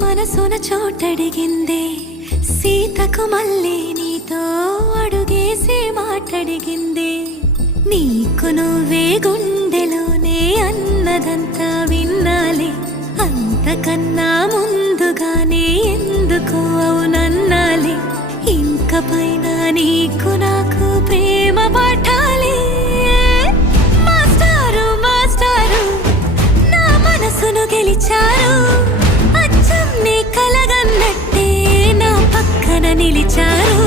మనసున చోటడిగిందే సీతకు మళ్ళీ నీతో అడుగేసి మాటడిగిందే నీకు నువ్వే గుండెలోనే అన్నదంతా విన్నాలే అంతకన్నా ముందుగానే ఎందుకు అవునన్నాలే ఇంక పైన నీకు నాకు ప్రేమ పాఠాలే మాస్టారు నా మనసును గెలిచారు అచ్చం నీ కలగన్నట్టే నా పక్కన నిలిచారు